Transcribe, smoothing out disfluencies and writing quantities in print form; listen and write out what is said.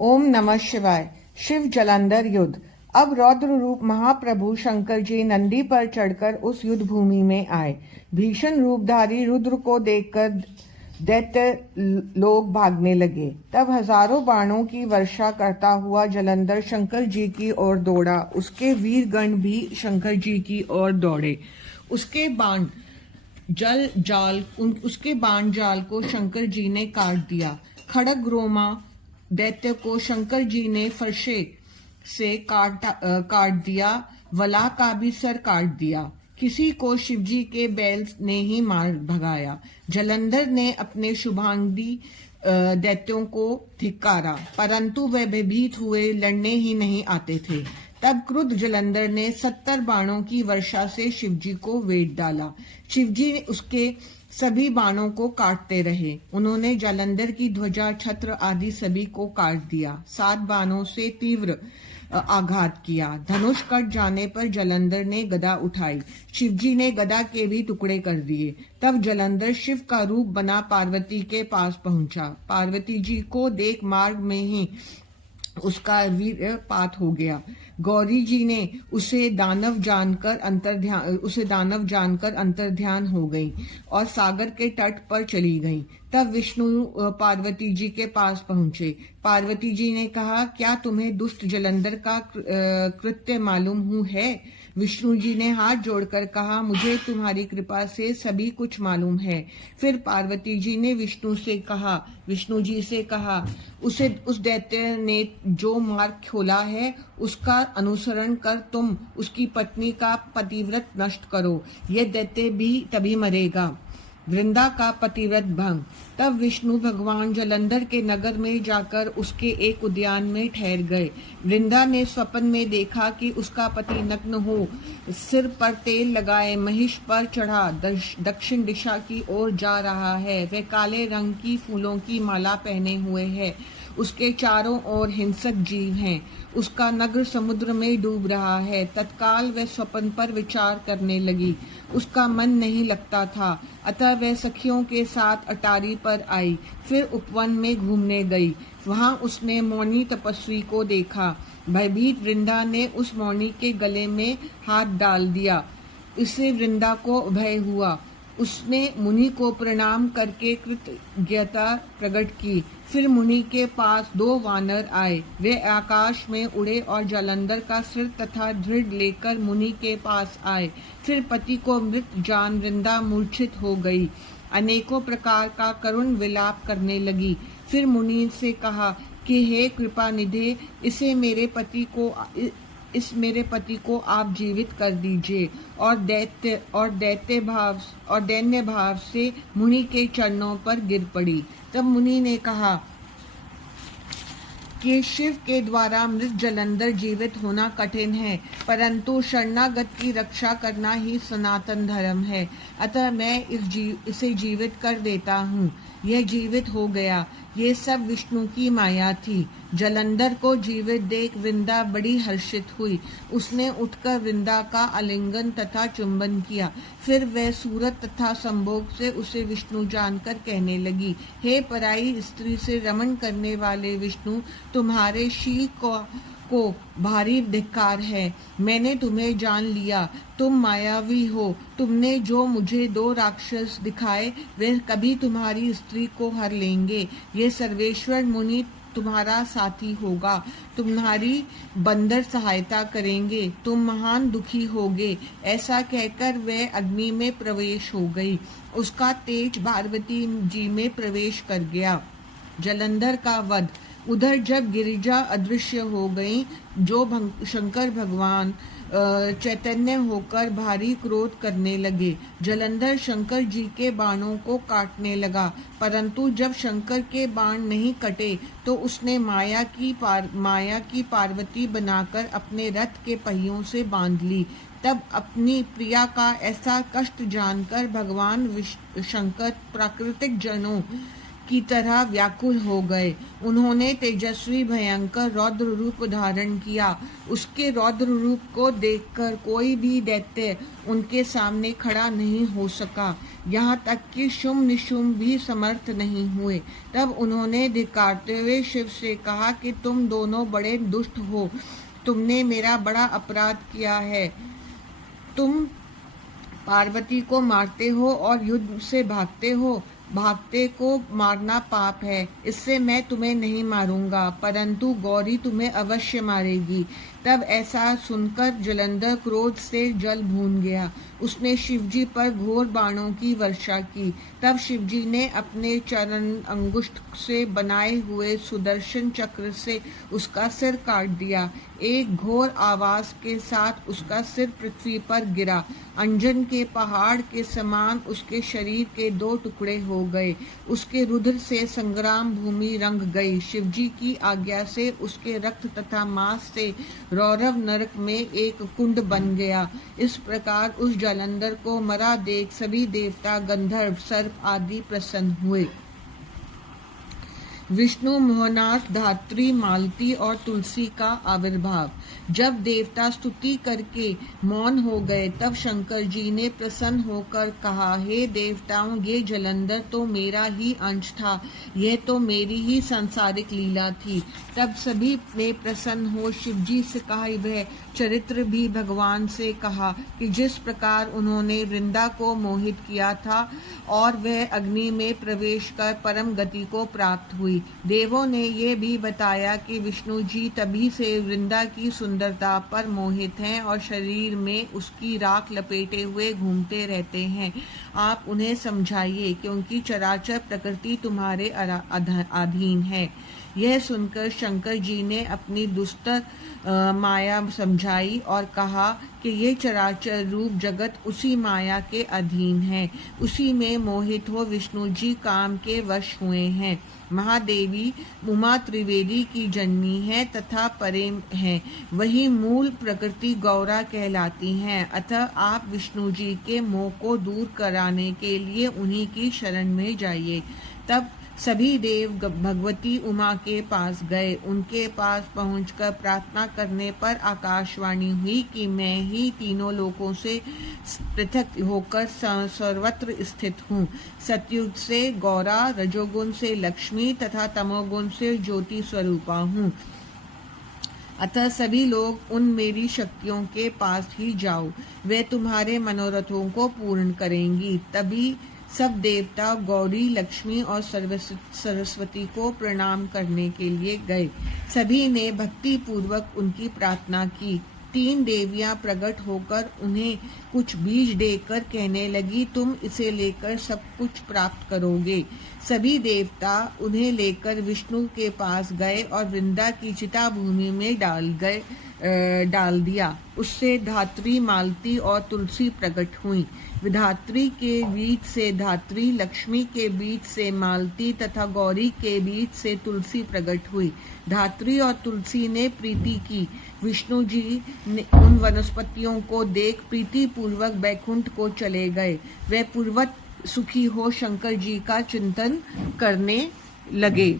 ओम नमः शिवाय। शिव जलंधर युद्ध। अब रौद्र रूप महाप्रभु शंकर जी नंदी पर चढ़कर उस युद्ध भूमि में आए। भीषण रूपधारी रुद्र को देखकर दैत्य लोग भागने लगे। तब हजारों बाणों की वर्षा करता हुआ जलंधर शंकर जी की ओर दौड़ा। उसके वीरगण भी शंकर जी की ओर दौड़े। उसके बाण जाल को शंकर जी ने काट दिया। खड़ग रोमा दैत्य को शंकर जी ने फरसे से काट दिया। वला का भी सर काट दिया। किसी को शिवजी के बैल ने ही मार भगाया। जलंधर ने अपने शुभांगी दैत्यों को धिक्कारा, परंतु वे भयभीत हुए लड़ने ही नहीं आते थे। तब क्रुद्ध जलंधर ने 70 बाणों की वर्षा से शिवजी को वेट डाला। शिवजी उसके सभी बाणों को काटते रहे। उन्होंने जलंधर की ध्वजा, छत्र आदि सभी को काट दिया। 7 बाणों से तीव्र आघात किया। धनुष कट जाने पर जलंधर ने गदा उठाई। शिवजी ने गदा के भी टुकड़े कर दिए। तब जलंधर शिव का रूप बना पार्वती के पास पहुंचा। पार्वती जी को देख मार्ग में ही उसका वीरपात हो गया। गौरी जी ने उसे दानव जानकर अंतर्ध्यान हो गई और सागर के तट पर चली गई। तब विष्णु पार्वती जी के पास पहुंचे। पार्वती जी ने कहा, क्या तुम्हें दुष्ट जलंधर का कृत्य मालूम है? विष्णु जी ने हाथ जोड़कर कहा, मुझे तुम्हारी कृपा से सभी कुछ मालूम है। फिर पार्वती जी ने विष्णु जी से कहा, उस दैत्य ने जो मार्ग खोला है उसका अनुसरण कर तुम उसकी पत्नी का पतिव्रत नष्ट करो। यह दैत्य भी तभी मरेगा। वृंदा का पतिव्रत भंग। तब विष्णु भगवान जलंधर के नगर में जाकर उसके एक उद्यान में ठहर गए। वृंदा ने स्वप्न में देखा कि उसका पति नग्न हो, सिर पर तेल लगाए महिष पर चढ़ा दक्षिण दिशा की ओर जा रहा है। वह काले रंग की फूलों की माला पहने हुए है। उसके चारों ओर हिंसक जीव हैं। उसका नगर समुद्र में डूब रहा है। तत्काल वह स्वप्न पर विचार करने लगी। उसका मन नहीं लगता था, अतः वह सखियों के साथ अटारी पर आई। फिर उपवन में घूमने गई। वहां उसने मौनी तपस्वी को देखा। भयभीत वृंदा ने उस मौनी के गले में हाथ डाल दिया। इससे वृंदा को भय हुआ। उसने मुनि को प्रणाम करके कृतज्ञता प्रकट की। फिर मुनि के पास 2 वानर आए। वे आकाश में उड़े और जलंधर का सिर तथा दृढ़ लेकर मुनि के पास आए। फिर पति को मृत जान वृंदा मूर्छित हो गई। अनेकों प्रकार का करुण विलाप करने लगी। फिर मुनि से कहा कि हे कृपा निधे, इस मेरे पति को आप जीवित कर दीजिए। और दैन्य भाव से मुनि के चरणों पर गिर पड़ी। तब मुनि ने कहा कि शिव के द्वारा मृत जलंधर जीवित होना कठिन है, परंतु शरणागत की रक्षा करना ही सनातन धर्म है। अतः मैं इसे जीवित कर देता हूँ। यह जीवित हो गया। ये सब विष्णु की माया थी। जलंधर को जीवित देख वृंदा बड़ी हर्षित हुई। उसने उठकर वृंदा का आलिंगन तथा चुंबन किया। फिर वह सूरत तथा संभोग से उसे विष्णु जानकर कहने लगी, हे पराई स्त्री से रमण करने वाले विष्णु, तुम्हारे शील को भारी धिक्कार है। मैंने तुम्हें जान लिया। तुम मायावी हो। तुमने जो मुझे 2 राक्षस दिखाए वे कभी तुम्हारी स्त्री को हर लेंगे। ये सर्वेश्वर मुनि तुम्हारा साथी होगा। तुम्हारी बंदर सहायता करेंगे। तुम महान दुखी होगे। ऐसा कहकर वह अग्नि में प्रवेश हो गई। उसका तेज पार्वती जी में प्रवेश कर गया। जलंधर का वध। उधर जब गिरिजा अदृश्य हो गई, जो शंकर भगवान चैतन्य होकर भारी क्रोध करने लगे। जलंधर शंकर जी के बाणों को काटने लगा, परंतु जब शंकर के बाण नहीं कटे तो उसने माया की पार्वती बनाकर अपने रथ के पहियों से बांध ली। तब अपनी प्रिया का ऐसा कष्ट जानकर भगवान शंकर प्राकृतिक जनों की तरह व्याकुल हो गए। उन्होंने तेजस्वी भयंकर रौद्र रूप धारण किया। उसके रौद्र रूप को देखकर कोई भी दैत्य उनके सामने खड़ा नहीं हो सका, यहाँ तक कि शुम्भ निशुम्भ भी समर्थ नहीं हुए। तब उन्होंने धिक्कारते हुए शिव से कहा कि तुम दोनों बड़े दुष्ट हो, तुमने मेरा बड़ा अपराध किया है। तुम पार्वती को मारते हो और युद्ध से भागते हो। भागते को मारना पाप है, इससे मैं तुम्हें नहीं मारूंगा, परंतु गौरी तुम्हें अवश्य मारेगी। तब ऐसा सुनकर जलंधर क्रोध से जल भून गया। उसने शिवजी पर घोर बाणों की वर्षा की। तब शिवजी ने अपने चरण अंगुष्ठ से बनाए हुए सुदर्शन चक्र से उसका सिर काट दिया। एक घोर आवाज के साथ उसका सिर पृथ्वी पर गिरा। अंजन के पहाड़ के समान उसके शरीर के 2 टुकड़े हो गए। उसके रुधिर से संग्राम भूमि रंग गई। शिवजी की आज्ञा से उसके रक्त तथा मांस से रौरव नरक में एक कुंड बन गया। इस प्रकार उस जालंधर को मरा देख सभी देवता, गंधर्व, सर्प आदि प्रसन्न हुए। विष्णु, मोहनाथ, धात्री, मालती और तुलसी का आविर्भाव। जब देवता स्तुति करके मौन हो गए, तब शंकर जी ने प्रसन्न होकर कहा, हे देवताओं, ये जलंधर तो मेरा ही अंश था, यह तो मेरी ही सांसारिक लीला थी। तब सभी ने प्रसन्न हो शिव जी से कहा, वह चरित्र भी भगवान से कहा कि जिस प्रकार उन्होंने वृंदा को मोहित किया था और वह अग्नि में प्रवेश कर परम गति को प्राप्त हुई। देवों ने ये भी बताया कि विष्णु जी तभी से वृंदा की सुंदरता पर मोहित हैं और शरीर में उसकी राख लपेटे हुए घूमते रहते हैं। आप उन्हें समझाइए, क्योंकि चराचर प्रकृति तुम्हारे अधीन है। यह सुनकर शंकर जी ने अपनी दुस्तर माया समझाई और कहा कि ये चराचर रूप जगत उसी माया के अधीन है, उसी में मोहित हो विष्णु जी काम के वश हुए हैं। महादेवी उमा त्रिवेदी की जननी है तथा प्रेम है, वही मूल प्रकृति गौरा कहलाती हैं। अतः आप विष्णु जी के मोह को दूर कराने के लिए उन्हीं की शरण में जाइए। तब सभी देव भगवती उमा के पास गए। उनके पास पहुंचकर प्रार्थना करने पर आकाशवाणी हुई कि मैं ही तीनों लोकों से पृथक होकर सर्वत्र स्थित हूँ। सतयुग से गौरा, रजोगुण से लक्ष्मी तथा तमोगुण से ज्योति स्वरूपा हूँ। अतः सभी लोग उन मेरी शक्तियों के पास ही जाओ, वे तुम्हारे मनोरथों को पूर्ण करेंगी। तभी सब देवता गौरी, लक्ष्मी और सरस्वती को प्रणाम करने के लिए गए। सभी ने भक्ति पूर्वक उनकी प्रार्थना की। 3 देवियां प्रकट होकर उन्हें कुछ बीज देकर कहने लगी, तुम इसे लेकर सब कुछ प्राप्त करोगे। सभी देवता उन्हें लेकर विष्णु के पास गए और वृंदा की चिता भूमि में डाल दिया। उससे धात्री, मालती और तुलसी प्रकट हुई। विधात्री के बीच से धात्री, लक्ष्मी के बीच से मालती तथा गौरी के बीच से तुलसी प्रकट हुई। धात्री और तुलसी ने प्रीति की। विष्णु जी ने उन वनस्पतियों को देख प्रीति पूर्वक बैकुंठ को चले गए। वे पूर्वत सुखी हो शंकर जी का चिंतन करने लगे।